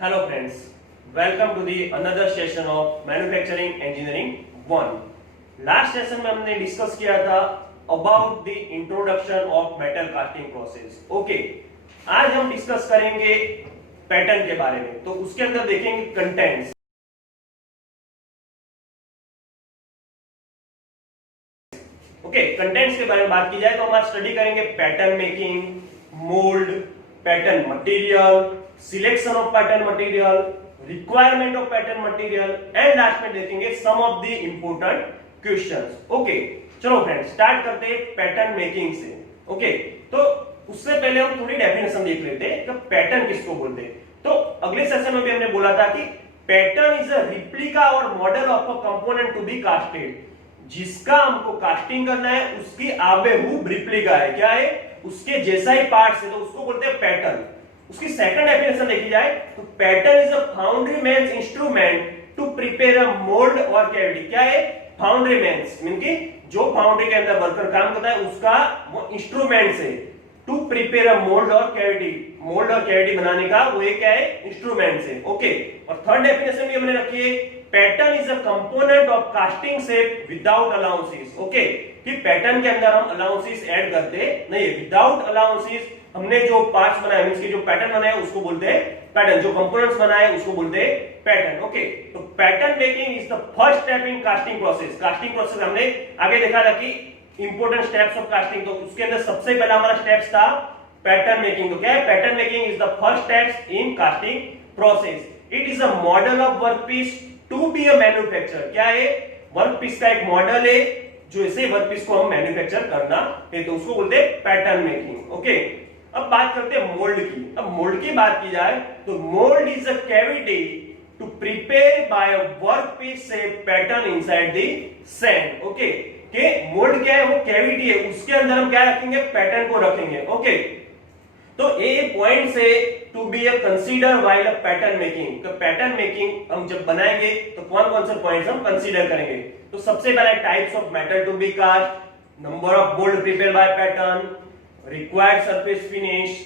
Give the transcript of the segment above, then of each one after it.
Hello friends, welcome to the another session of Manufacturing Engineering 1. Last session में हमने discuss किया था about the introduction of metal casting process. Okay, आज हम discuss करेंगे pattern के बारे में. तो उसके अंदर देखेंगे कंटेंट्स. ओके, कंटेंट्स के बारे में बात की जाए तो हम आज स्टडी करेंगे pattern making, mould, pattern material, selection of pattern material, requirement of pattern material and last में देखेंगे some of the important questions. Okay, चलो फ्रेंड्स स्टार्ट करते हैं पैटर्न मेकिंग से. ओके, तो उससे पहले हम थोड़ी डेफिनेशन देख लेते हैं कि पैटर्न किसको बोलते हैं. तो अगले सेशन में भी हमने बोला था कि पैटर्न इज अ रिप्लिका और model of a component to be casted. जिसका हमको कास्टिंग करना है उसकी आबेहूब रिप्लिका है. क्या है? उसके जैसा ही पार्ट्स है, तो उसको बोलते हैं पैटर्न. उसकी सेकंड डेफिनेशन देखी जाए तो pattern is a foundry man's instrument to prepare a mould और कैविटी. क्या है? फाउंड्री मैन्स मीन कि जो फाउंड्री के अंदर वर्कर काम करता है उसका वो इंस्ट्रूमेंट है टू प्रिपेयर अ मोल्ड और कैविटी. मोल्ड और कैविटी बनाने का वो एक क्या है? इंस्ट्रूमेंट है. ओके, और थर्ड डेफिनेशन भी हमने रखी है pattern is a component of casting shape without allowances. Okay, कि पैटर्न के अंदर हम अलाउंसेस ऐड करते नहीं है. विदाउट अलाउंसेस हमने जो पार्ट्स बनाए मींस कि जो पैटर्न बनाए उसको बोलते हैं पैटर्न. जो कंपोनेंट्स बनाए उसको बोलते हैं पैटर्न. ओके, तो pattern making is the first step in casting process. Casting process हमने आगे देखा था कि इंपॉर्टेंट स्टेप्स ऑफ कास्टिंग. तो उसके अंदर सबसे पहला हमारा स्टेप्स था पैटर्न मेकिंग. तो क्या है? Pattern making is the first steps in casting process. It is a model of workpiece to be a manufacture. क्या है? वर्कपीस का एक मॉडल है जो ऐसे वर्कपीस को हम मैन्युफैक्चर करना है, तो उसको बोलते हैं पैटर्न मेकिंग. ओके, अब बात करते हैं मोल्ड की. अब मोल्ड की बात की जाए तो mould is a cavity to prepare by a workpiece से pattern inside the sand. Okay, के मोल्ड क्या है? वो कैविटी है, उसके अंदर हम क्या रखेंगे? पैटर्न को रखेंगे. ओके, तो ये पॉइंट से to be a consider while a pattern making. तो पैटर्न मेकिंग हम जब बनाएंगे तो कौन कौन से पॉइंट्स हम कंसीडर करेंगे? तो सबसे पहला types of metal to be cast, number of mould prepare by pattern, required surface finish,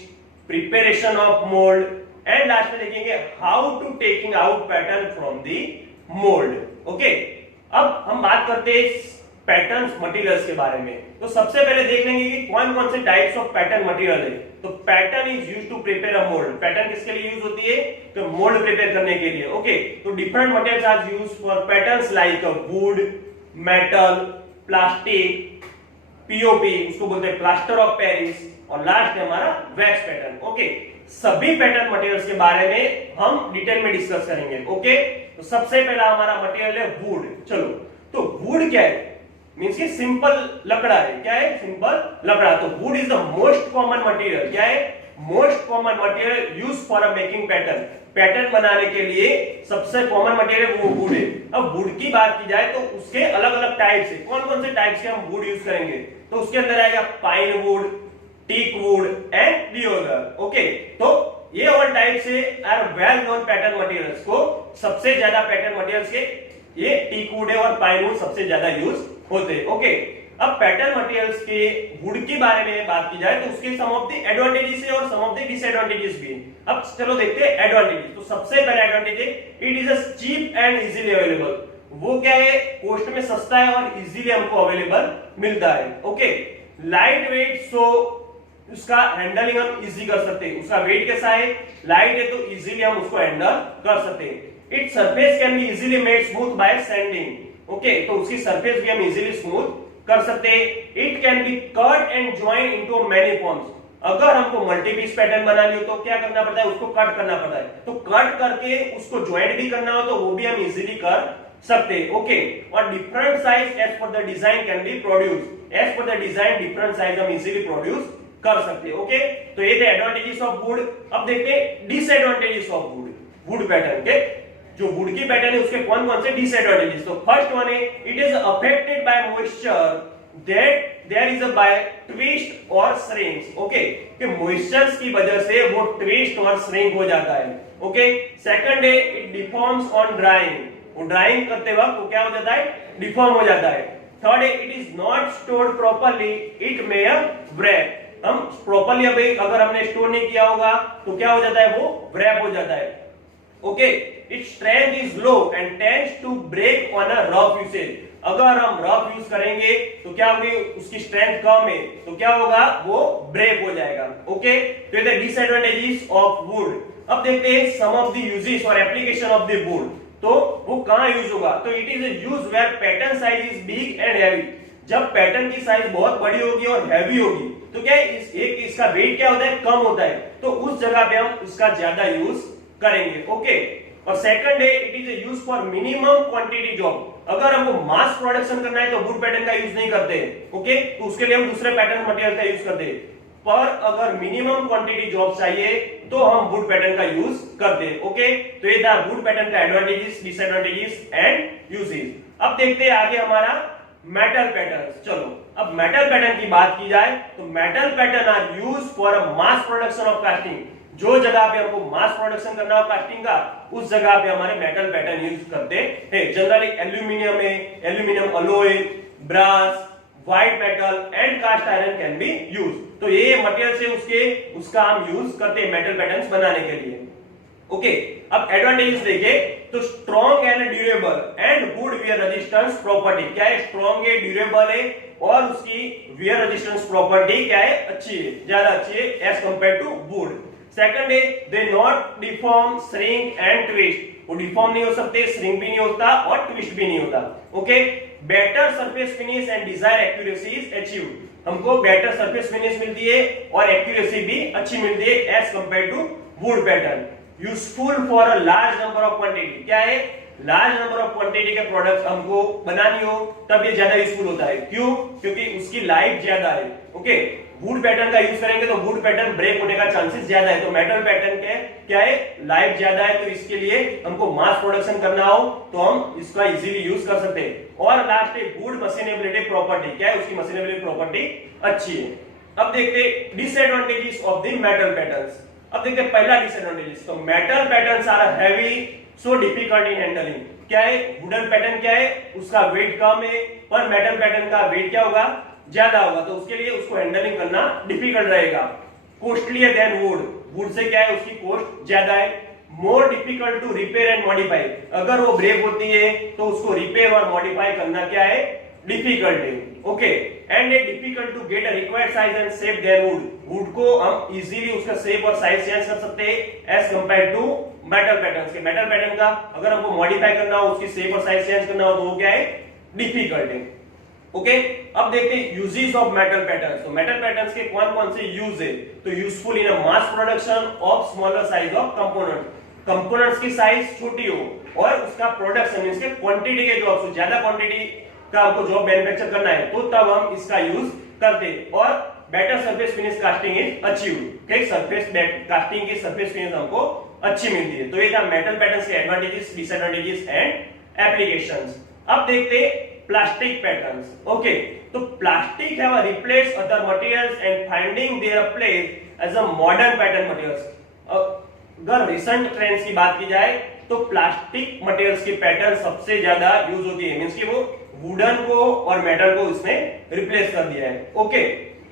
preparation of mould and last में देखेंगे how to taking out pattern from the mould. Okay, अब हम बात करते हैं पैटर्न मटेरियल्स के बारे में. तो सबसे पहले देख लेंगे कि कौन कौन से टाइप्स ऑफ पैटर्न मटेरियल है. तो pattern is used to prepare a mould. Pattern किसके लिए यूज होती है? तो मोल्ड प्रिपेयर करने के लिए. ओके, तो different materials are used for patterns like wood, metal, plastic, POP उसको बोलते हैं प्लास्टर ऑफ पेरिस, और लास्ट है हमारा वैक्स पैटर्न. ओके, सभी पैटर्न मटेरियल्स के बारे में हम डिटेल में डिस्कस करेंगे. ओके, तो सबसे पहला हमारा मटेरियल है वुड. चलो, तो वुड क्या है? मींस कि सिंपल लकड़ा है. क्या है? सिंपल लकड़ा. तो would is the most common material. क्या है? Most common material use for a making pattern. Pattern बनाने के लिए सबसे कॉमन मटेरियल वो वुड है. अब वुड की बात की जाए तो उसके अलग अलग टाइप्स है. कौन कौन से टाइप्स के हम वुड यूज करेंगे? तो उसके अंदर आएगा pine wood, teak wood and deodar. Okay, तो ये all types are well known pattern materials. को सबसे ज्यादा पैटर्न मटेरियल्स के ये टीक वुड है और पाइन वुड सबसे ज्यादा यूज होते हैं. ओके, अब पैटर्न मटेरियल्स के वुड के बारे में बात की जाए तो उसके सम ऑफ द एडवांटेजेस है और सम ऑफ द डिसएडवांटेजेस भी. अब चलो देखते हैं एडवांटेजेस. तो सबसे पहला एडवांटेज है it is a cheap and easily available. वो क्या है? कॉस्ट में सस्ता है और इजीली हमको अवेलेबल मिलता है. ओके, लाइट वेट, सो उसका हैंडलिंग हम इजी कर सकते हैं. उसका वेट कैसा है? लाइट है, तो इजीली हम उसको हैंडल कर सकते हैं. Its surface can be easily made smooth by sanding. Okay, तो उसकी सरफेस भी हम इजीली स्मूथ कर सकते हैं. It can be cut and join into many forms. अगर हमको मल्टी पीस पैटर्न बनानी हो तो क्या करना पड़ता है? उसको कट करना पड़ता है. तो कट करके उसको ज्वाइंट भी करना हो तो वो भी हम इजीली कर सकते हैं. ओके, और different size as per the design can be produce. As per the design different size हम इजीली प्रोड्यूस कर सकते हैं. ओके, तो ये थे एडवांटेजेस ऑफ वुड. अब देखते हैं disadvantages of would. Would pattern के जो वुड की पैटर्न है उसके कौन कौन से डिसएडवांटेजेस. तो फर्स्ट वन है it is affected by moisture that there is a by twist और श्रिंक्स. ओके, कि मॉइस्चर्स की वजह से वो ट्विस्ट और श्रिंक हो जाता है. ओके, सेकंड है इट डिफॉर्म्स ऑन ड्राइंग. वो ड्राइंग करते वक्त वो क्या हो जाता है? डिफॉर्म हो जाता है. थर्ड है it is not stored properly, it may break. हम प्रॉपर्ली अभी अगर हमने स्टोर नहीं किया होगा तो क्या हो जाता है? वो ब्रेक हो जाता है. Okay, its strength is low and tends to break on a rough usage. अगर हम रफ यूज करेंगे तो क्या होगी, उसकी स्ट्रेंथ कम है तो क्या होगा, वो ब्रेक हो जाएगा। ओके, तो ये डिसएडवांटेजेस ऑफ वुड। अब देखते हैं सम ऑफ द यूजेस और एप्लीकेशन ऑफ द वुड। तो वो कहां यूज होगा, तो it is use where pattern size is big and heavy. जब पैटर्न की साइज बहुत बड़ी होगी और हैवी होगी तो क्या है, इसका वेट क्या होता है, कम होता है, तो उस जगह पे हम उसका ज्यादा यूज करेंगे। ओके, और सेकंड है it is use for minimum quantity job. अगर हमको मास प्रोडक्शन करना है तो वुड पैटर्न का यूज नहीं करते। ओके, तो उसके लिए हम दूसरे पैटर्न मटेरियल का यूज करते हैं। पर अगर मिनिमम क्वांटिटी जॉब चाहिए तो हम वुड पैटर्न का यूज करते हैं। ओके, तो ये था वुड पैटर्न का एडवांटेजेस, डिसएडवांटेजेस एंड यूजेस। अब देखते हैं आगे हमारा मेटल पैटर्न्स। चलो, अब मेटल पैटर्न की बात की जाए तो metal pattern are use for mass production of casting. जो जगह पे हमको मास प्रोडक्शन करना हो कास्टिंग का, उस जगह पे हमारे मेटल पैटर्न यूज करते हैं। जनरली एल्यूमिनियम है, aluminium alloy, brass, white metal and cast iron can be use. तो ये मटेरियल से उसका हम यूज करते हैं मेटल पैटर्न्स बनाने के लिए। ओके, अब एडवांटेजेस देखें तो strong and durable and good wear resistance property. क्या है, स्ट्रॉन्ग है, ड्यूरेबल है और उसकी वियर रेजिस्टेंस प्रॉपर्टी क्या है, अच्छी है, ज्यादा अच्छी है as compare to wood. Second है they not deform, shrink and twist. वो डिफॉर्म नहीं हो सकते, श्रिंक भी नहीं होता और ट्विस्ट भी नहीं होता। Okay, better surface finish and desire accuracy is achieved. हमको बेटर सरफेस फिनिश मिलती है और एक्यूरेसी भी अच्छी मिलती है as compare to wood pattern. Useful for a large number of quantity. क्या है, लार्ज नंबर ऑफ क्वांटिटी के प्रोडक्ट्स हमको बनानी हो तब ये ज्यादा यूजफुल होता है। क्यों, क्योंकि उसकी लाइफ ज्यादा है। ओके, वुड पैटर्न का यूज करेंगे तो वुड पैटर्न ब्रेक होने का चांसेस ज्यादा है। तो मेटल पैटर्न के क्या है, लाइफ ज्यादा है, तो इसके लिए हमको मास प्रोडक्शन करना हो तो हम इसका इजीली यूज कर सकते हैं। और लास्ट है गुड मशीनेबिलिटी प्रॉपर्टी। क्या है, उसकी मशीनेबिलिटी प्रॉपर्टी अच्छी है। अब देखते हैं disadvantages of the metal patterns. अब देखते हैं पहला डिसएडवांटेजेस। तो metal patterns are heavy so difficult in handling. क्या है, वुडन पैटर्न क्या है, उसका वेट कम है, पर मेटल पैटर्न का वेट क्या होगा, ज्यादा होगा, तो उसके लिए उसको हैंडलिंग करना डिफिकल्ट रहेगा। Costly then wood. Would say क्या है, उसकी कॉस्ट ज्यादा है। More difficult to repair and modify. अगर वो ब्रेक होती है तो उसको रिपेयर और मॉडिफाई करना क्या है, डिफिकल्ट है। Okay, and it difficult to get a required size and shape then wood. Wood को हम इजीली उसका शेप और साइज चेंज कर सकते हैं as compare to metal patterns के। मेटल पैटर्न का अगर हमको मॉडिफाई करना हो, उसकी शेप और साइज चेंज करना हो तो वो क्या है, डिफिकल्ट है। ओके, अब देखते हैं यूजेस ऑफ मेटल पैटर्न्स। तो मेटल पैटर्न्स के कौन कौन से यूज है, तो useful in a mass production of smaller size of component. Components की साइज छोटी हो और उसका प्रोडक्शन मींस के क्वांटिटी के जॉब, ज्यादा क्वांटिटी का आपको जॉब मैन्युफैक्चर करना है तो तब हम इसका यूज करते हैं। और better surface finish casting is achieved. Surface casting की सरफेस फिनिश हमको अच्छी मिलती है। तो ये था मेटल पैटर्न्स के एडवांटेजेस, डिसएडवांटेजेस एंड एप्लीकेशंस। अब देखते हैं प्लास्टिक पैटर्न्स। ओके, तो plastic have replaced other materials and finding their place as a modern pattern materials. अगर रिसेंट ट्रेंड्स की बात की जाए तो प्लास्टिक मटेरियल्स की पैटर्न सबसे ज्यादा यूज होती है, मींस कि वो वुडन को और मेटल को इसने रिप्लेस कर दिया है। Okay,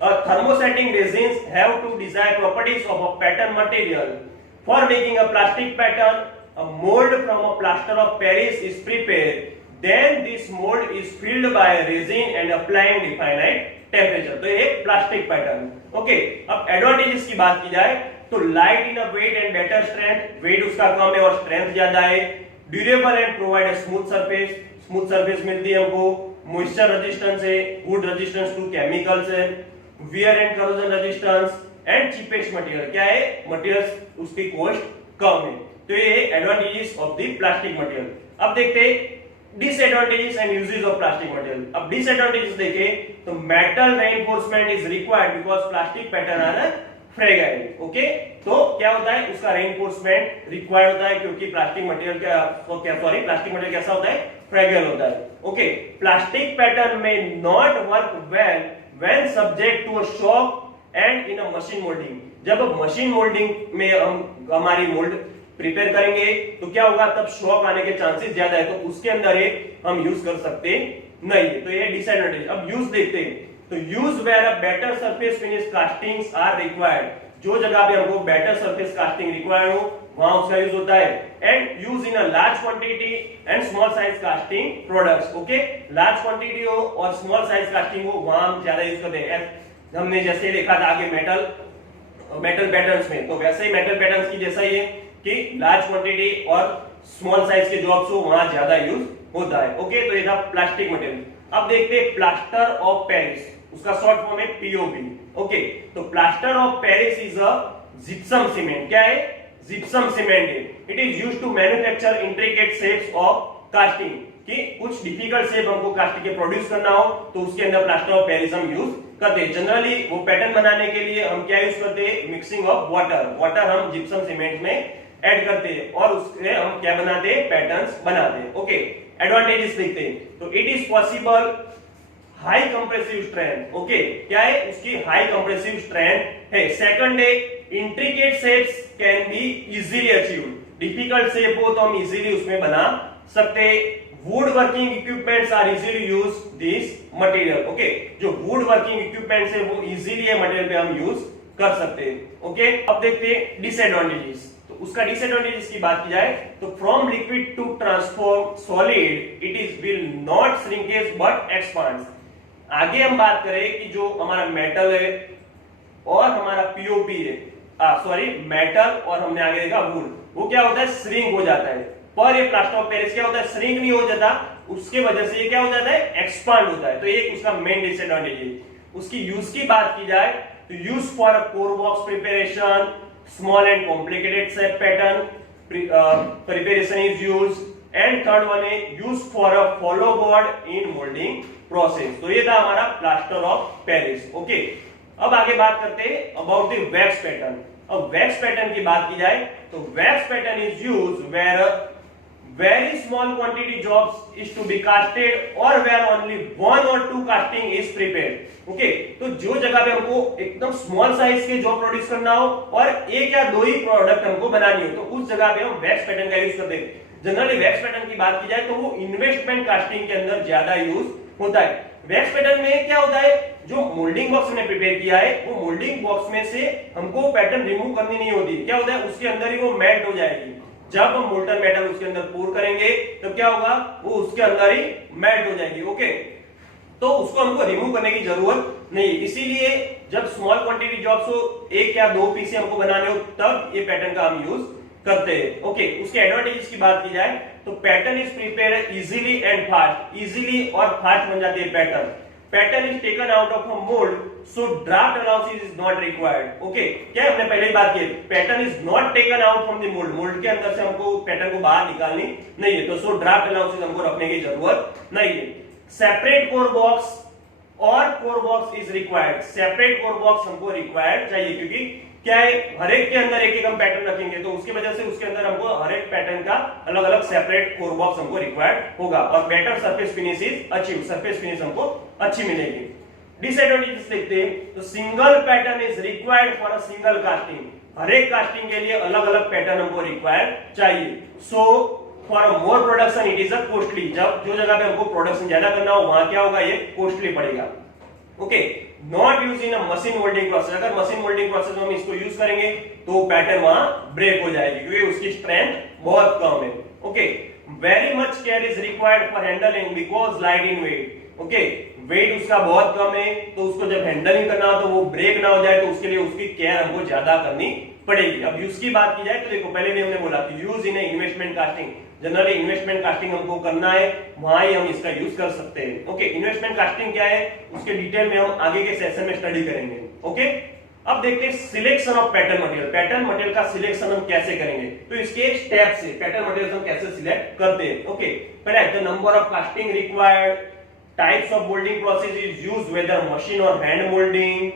thermosetting resins have to desired properties of a pattern material. For making a plastic pattern, a mold from a plaster of Paris is prepared. Then this mold is filled by resin and applying definite temperature. तो ये plastic pattern. Okay, अब advantages की बात की जाए तो light in a weight and better strength. Weight उसका कम है और स्ट्रेंथ ज्यादा है। Durable and provide a smooth surface. Smooth surface मिलती है हमको। मॉइस्चर रेजिस्टेंस है, गुड रेजिस्टेंस टू केमिकल्स है, wear and corrosion resistance and cheapest material. क्या है, मटेरियल्स उसकी कॉस्ट कम है। तो ये advantages of the plastic material. अब देखते हैं disadvantages and uses of plastic material. अब डिसएडवांटेजेस देखें तो metal reinforcement is required because plastic pattern are fragile. Okay, तो क्या होता है, उसका रेनफोर्समेंट रिक्वायर्ड होता है क्योंकि प्लास्टिक मटेरियल प्लास्टिक मटेरियल कैसा होता है, फ्रेगाइल होता है। ओके, प्लास्टिक पैटर्न में not work well when subject to a shock and in a machine moulding. जब मशीन मोल्डिंग में हम हमारी मोल्ड प्रिपेयर करेंगे तो क्या होगा, तब शॉक आने के चांसेस ज्यादा है, तो उसके अंदर ये हम यूज कर सकते नहीं है। तो ये डिसएडवांटेज। अब यूज देखते हैं तो use where a better surface finish castings are required. जो जगह पे हमको बेटर सरफेस कास्टिंग रिक्वायर्ड हो वहां उसका यूज होता है। And use in a large quantity and small size casting products. Okay, large quantity हो और स्मॉल साइज कास्टिंग हो वहां हम ज्यादा यूज करते हैं। हमने जैसे देखा था आगे मेटल पैटर्न्स में, तो वैसे ही मेटल पैटर्न्स की जैसा ही है कि लार्ज क्वांटिटी और स्मॉल साइज के जॉब्स हो वहां ज्यादा यूज होता है। ओके, तो ये था प्लास्टिक मटेरियल। अब देखते हैं प्लास्टर ऑफ पेरिस, उसका शॉर्ट फॉर्म है पीओपी। ओके, तो plaster of Paris is a gypsum cement. क्या है? जिप्सम सीमेंट है। It is used to manufacture intricate shapes of casting, कि कुछ डिफिकल्ट शेप हमको कास्टिंग के प्रोड्यूस करना हो तो उसके अंदर प्लास्टर ऑफ पेरिस हम यूज करते हैं। जनरली वो पैटर्न बनाने के लिए हम क्या यूज करते हैं? मिक्सिंग ऑफ वाटर हम जिप्सम सीमेंट में ऐड करते हैं और उससे हम क्या बनाते हैं? पैटर्न्स बनाते हैं। ओके, एडवांटेजेस देखते हैं। तो it is possible high compressive strength. Okay, क्या है? उसकी हाई कंप्रेसिव स्ट्रेंथ है। सेकंड है intricate shapes can be easily achieved. Difficult shape हो तो हम इजीली उसमें बना सकते हैं। Wood working equipments are easily use this material. Okay, जो वुड वर्किंग इक्विपमेंट्स है वो इजीली ये मटेरियल पे हम यूज कर सकते हैं। ओके, अब देखते हैं डिसएडवांटेजेस। तो उसका डिसएडवांटेजेस की बात की जाए तो from liquid to transform solid it is will not shrinkage but expands. आगे हम बात करें कि जो हमारा मेटल है और हमारा पीओपी है, सॉरी मेटल और हमने आगे देखा वुड, वो क्या होता है? श्रिंक हो जाता है। पर ये प्लास्टर ऑफ पेरिस क्या होता है? श्रिंक नहीं हो जाता, उसके वजह से ये क्या हो जाता है? एक्सपांड होता है। तो ये उसका मेन डिसएडवांटेज है। उसकी यूज की बात की जाए तो use for core box preparation, small and complicated shape pattern preparation is used, and third one है use for a follow board in moulding process. तो ये था हमारा प्लास्टर ऑफ पेरिस। ओके, अब आगे बात करते हैं अबाउट द वैक्स पैटर्न। अब वैक्स पैटर्न की बात की जाए तो wax pattern is used where very small quantity jobs is to be casted or where only one or two casting is prepared. Okay, तो जो जगह पे हमको एकदम स्मॉल साइज के जॉब प्रोड्यूस करना हो और एक या दो ही प्रोडक्ट हमको बनानी हो तो उस जगह पे हम वैक्स पैटर्न का यूज करते हैं। जनरली वैक्स पैटर्न की बात की जाए तो वो इन्वेस्टमेंट कास्टिंग के अंदर ज्यादा यूज होता है। वैक्स पैटर्न में क्या होता है? जो मोल्डिंग बॉक्स हमने प्रिपेयर किया है वो मोल्डिंग बॉक्स में से हमको पैटर्न रिमूव करनी नहीं होती। क्या होता है? उसके अंदर ही वो मेल्ट हो जाएगी। जब हम मोल्टन मेटल उसके अंदर पोर करेंगे तब क्या होगा? वो उसके अंदर ही मेल्ट हो जाएगी। ओके, तो उसको हमको रिमूव करने की जरूरत नहीं। इसीलिए जब स्मॉल क्वांटिटी जॉब्स हो, एक या दो पीस हमको बनाने हो, तब ये पैटर्न का हम यूज करते हैं। ओके, उसके एडवांटेजेस की बात की जाए तो pattern is prepared easily and fast. Easily और फास्ट बन जाती है pattern. Pattern is taken out of a mould so draft analysis is not required. Okay, क्या हमने पहले ही बात की, pattern is not taken out from the mould. Mould के अंदर से हमको पैटर्न को बाहर निकालनी नहीं है, तो सो ड्राफ्ट एनालिसिस हमको रखने की जरूरत नहीं है। सेपरेट कोर बॉक्स और core box is required. Separate core box हमको रिक्वायर्ड चाहिए, क्योंकि क्या है, हर एक के अंदर एक एक हम पैटर्न रखेंगे तो उसकी वजह से उसके अंदर हमको हर एक पैटर्न का अलग अलग सेपरेट कोर बॉक्स हमको रिक्वायर्ड होगा और better surface finish is achieve. Surface finish हमको अच्छी मिलेगी। डिसएडवांटेजेस देखते हैं तो single pattern is required for a single casting. हर एक कास्टिंग के लिए अलग अलग पैटर्न हमको रिक्वायर्ड चाहिए। So for more production it is a costly. जब जो जगह पे हमको प्रोडक्शन ज्यादा करना हो वहां क्या होगा? ये कॉस्टली पड़ेगा। Okay, not use in a machine moulding process. अगर मशीन मोल्डिंग प्रोसेस में हम इसको यूज करेंगे तो पैटर्न वहां ब्रेक हो जाएगी क्योंकि उसकी स्ट्रेंथ बहुत कम है। Okay, very much care is required for handling because light in weight. Okay, weight उसका बहुत कम है तो उसको जब हैंडलिंग करना हो तो वो ब्रेक ना हो जाए, तो उसके लिए उसकी केयर हमको ज्यादा करनी पड़ेगी। अब यूज की बात की जाए तो देखो, पहले भी हमने बोला कि use in investment casting. Generally investment casting हमको करना है, वहां ही हम इसका यूज कर सकते हैं। ओके, इन्वेस्टमेंट कास्टिंग क्या है उसके डिटेल में हम आगे के सेशन में स्टडी करेंगे। ओके, अब देखते हैं selection of pattern material. Pattern material का सिलेक्शन हम कैसे करेंगे, तो इसके स्टेप से पैटर्न मटेरियल हम कैसे सिलेक्ट करते हैं। ओके, पहले the number of casting required, types of moulding process is used whether machine और hand moulding,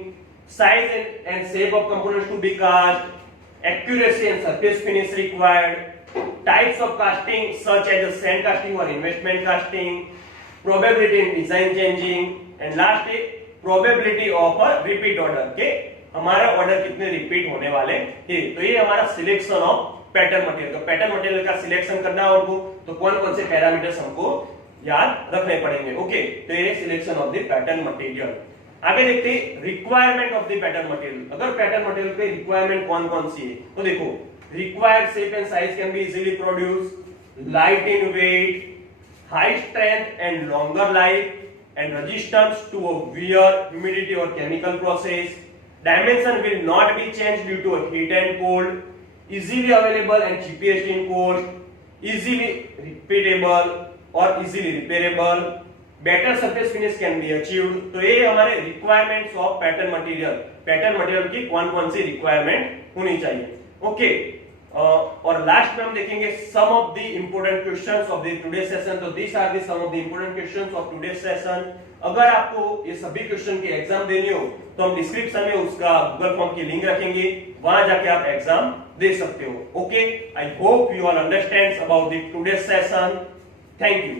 size and shape of components to be cast, accuracy and surface finish required, types of casting such as the sand casting or investment casting, probability in design changing, and last is probability of a repeat order के हमारा order कितने repeat होने वाले हैं। तो ये हमारा selection of pattern material. तो पैटर्न मटेरियल का सिलेक्शन करना है हमको तो कौन कौन से पैरामीटर्स हमको याद रखने पड़ेंगे। ओके, तो ये selection of the pattern material. आगे देखते हैं requirement of the pattern material. अगर पैटर्न मटेरियल पे रिक्वायरमेंट कौन कौन सी है, तो देखो required shape and size can be easily produce, light in weight, high strength and longer life, and resistance to a wear, humidity or chemical process. Dimension will not be changed due to heat and cold. Easily available and cheapest in cost. Easily repeatable or easily repairable. Better surface finish can be achieved. तो ये हमारे requirements of pattern material. Pattern material की कौन-कौन सी requirement होनी चाहिए. Okay. और last में हम देखेंगे some of the important questions of the today session. तो this are the some of the important questions of today session. अगर आपको ये सभी क्वेश्चन की एग्जाम देनी हो तो हम डिस्क्रिप्शन में उसका गूगल फॉर्म की लिंक रखेंगे, वहां जाके आप एग्जाम दे सकते हो। Okay, I hope you all understand about the today session. Thank you.